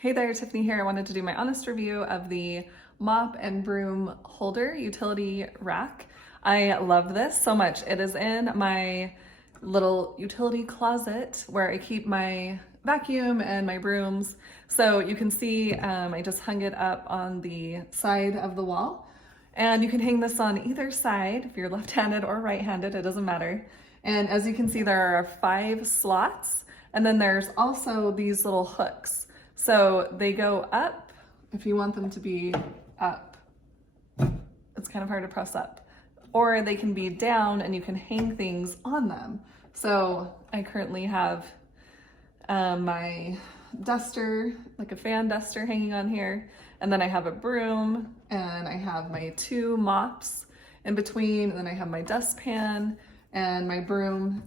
Hey there, Tiffany here. I wanted to do my honest review of the Mop and Broom Holder Utility Rack. I love this so much. It is in my little utility closet where I keep my vacuum and my brooms. So you can see I just hung it up on the side of the wall. And you can hang this on either side, if you're left-handed or right-handed, it doesn't matter. And as you can see, there are 5 slots, and then there's also these little hooks. So they go up if you want them to be up. It's kind of hard to press up. Or they can be down and you can hang things on them. So I currently have my duster, like a fan duster hanging on here. And then I have a broom and I have my 2 mops in between. And then I have my dustpan and my broom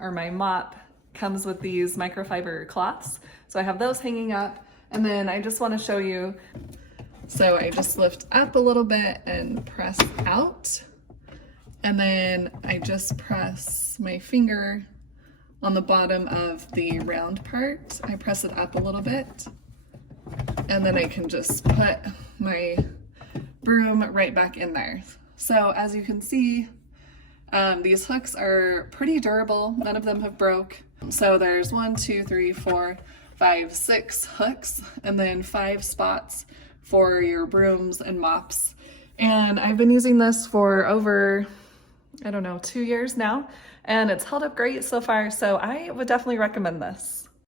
or my mop comes with these microfiber cloths. So I have those hanging up, and then I just want to show you. So I just lift up a little bit and press out, and then I just press my finger on the bottom of the round part. I press it up a little bit, and then I can just put my broom right back in there. So as you can see, these hooks are pretty durable. None of them have broke. So there's 1, 2, 3, 4, 5, 6 hooks, and then 5 spots for your brooms and mops. And I've been using this for over, I don't know, 2 years now, and it's held up great so far. So I would definitely recommend this.